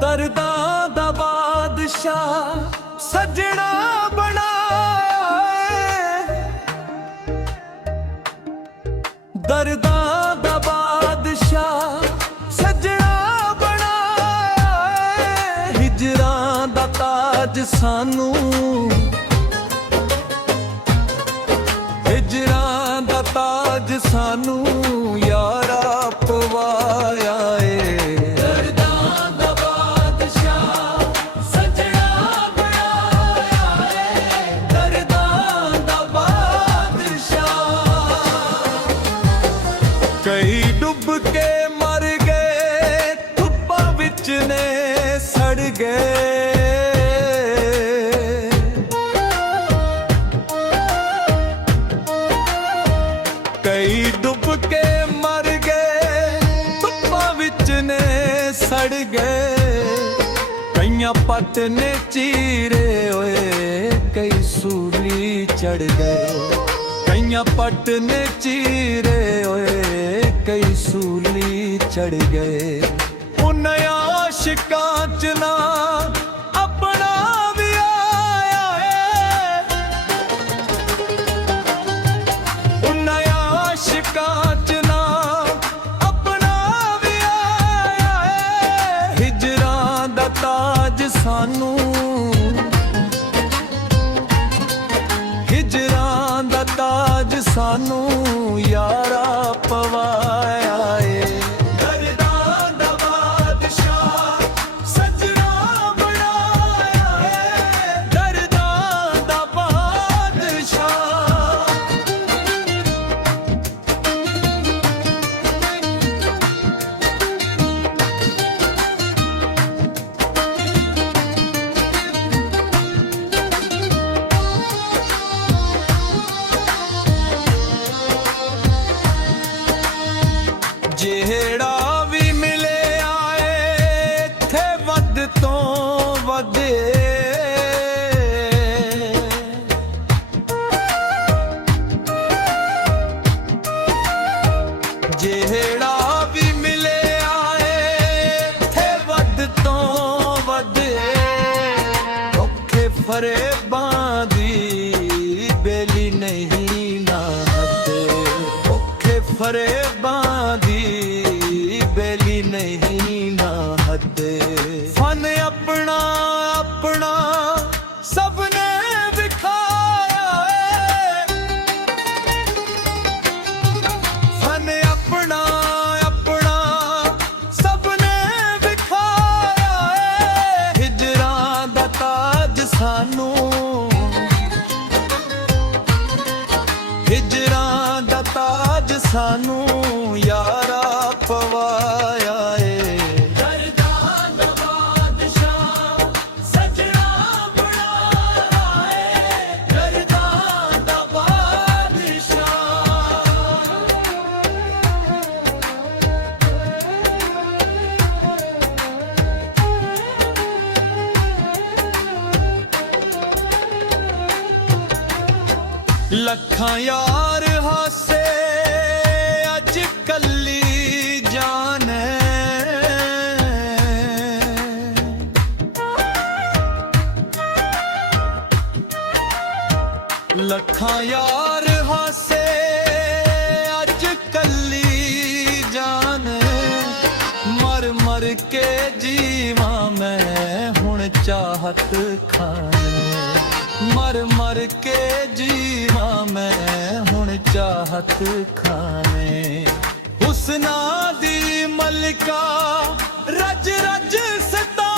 ਦਰਦਾਂ ਦਾ ਬਾਦਸ਼ਾਹ ਸੱਜਣਾ ਬਣਾਇਆ ਏ, ਦਰਦਾਂ ਦਾ ਬਾਦਸ਼ਾਹ ਸੱਜਣਾ ਬਣਾਇਆ ਏ। ਹਿਜਰਾਂ ਦਾ ਤਾਜ ਸਾਨੂੰ, ਹਿਜਰਾਂ ਦਾ ਤਾਜ ਸਾਨੂੰ ਯਾਰਾ ਪਵਾਇਆ ਏ। ਦਰਦਾਂ ਦਾ ਬਾਦਸ਼ਾਹ ਸੱਜਣਾ ਬਣਾਇਆ ਏ, ਦਰਦਾਂ ਦਾ ਬਾਦਸ਼ਾਹ। ਕਈ ਡੁੱਬ ਕੇ ਮਰ ਗਏ, ਧੁੱਪਾਂ ਵਿੱਚ ਨੇ ਸੜ ਗਏ, ਕਈ ਡੁੱਬ ਕੇ ਮਰ ਗਏ, ਧੁੱਪਾਂ ਵਿੱਚ ਨੇ ਸੜ ਗਏ। ਕਈਆਂ ਪੱਟ ਨੇ ਚੀਰੇ ਹੋਏ, ਕਈ ਸੂਲੀ ਚੜ ਗਏ, ਕਈਆਂ ਪੱਟ ਨੇ ਚੀਰੇ ਹੋਏ, ਕਈ ਸੂਲੀ ਚੜ ਗਏ। ਉਹਨਾਂ ਆਸ਼ਿਕਾਂ ਚ ਨਾ ਆਪਣਾ ਵੀ ਆਇਆ ਏ, ਉਹਨਾਂ ਆਸ਼ਿਕਾਂ ਚ ਨਾ ਆਪਣਾ ਵੀ ਆਇਆ ਏ। ਹਿਜਰਾਂ ਦਾ ਤਾਜ ਸਾਨੂੰ, ਹਿਜਰਾਂ ਦਾ ਤਾਜ ਸਾਨੂੰ ਯਾਰਾ ਪਵਾਇਆ ਏ। ਦਰਦਾਂ ਦਾ ਬਾਦਸ਼ਾਹ ਸੱਜਣਾ ਬਣਾਇਆ ਏ, ਦਰਦਾਂ ਦਾ ਬਾਦਸ਼ਾਹ। ਜਿਹੜਾ ਵੀ ਮਿਲਿਆ ਏ ਇੱਥੇ ਵੱਧ ਤੋਂ ਵੱਧ, ਜਿਹੜਾ ਵੀ ਮਿਲਿਆ ਏ ਇੱਥੇ ਵੱਧ ਤੋਂ ਵੱਧ। ਔਖੇ ਫਰੇਬਾਂ ਦੀ ਬੇਲੀ ਨਹੀਂ ਨਾ ਹੱਦ, ਔਖੇ ਫਰੇਬਾਂ ਦੀ ਬੇਲੀ ਨਹੀਂ ਨਾ ਹੱਦ। ਫਨ ਆਪਣਾ ਆਪਣਾ ਸਭ ਨੇ ਵਿਖਾਇਆ ਏ, ਫਨ ਆਪਣਾ ਆਪਣਾ ਸਭ ਨੇ ਵਿਖਾਇਆ ਏ। ਹਿਜਰਾਂ ਦਾ ਤਾਜ ਸਾਨੂੰ, ਹਿਜਰਾਂ ਦਾ ਤਾਜ ਸਾਨੂੰ ਯਾਰਾ ਪਵਾਇਆ ਏ। ਦਰਦਾਂ ਦਾ ਬਾਦਸ਼ਾਹ ਸੱਜਣਾ ਬਣਾਇਆ ਏ, ਦਰਦਾਂ ਦਾ ਬਾਦਸ਼ਾਹ। ਲੱਖਾਂ ਯਾਰ ਹਾਸੇ ਅੱਜ ਕੱਲੀ ਜਾਨ ਏ, ਲੱਖਾਂ ਯਾਰ ਹਾਸੇ ਅੱਜ ਕੱਲੀ ਜਾਨ। ਮਰ ਮਰ ਕੇ ਜੀਵਾਂ ਮੈਂ ਹੁਣ ਚਾਹਤ ਖਾਣੇ, ਮਰ ਮਰ ਕੇ ਜੀਵਾਂ ਮੈਂ ਹੁਣ ਚਾਹਤ ਖਾਣੇ। ਹੁਸਨਾ ਦੀ ਮਲਕਾ ਰਜ ਰਜ ਸਤਾ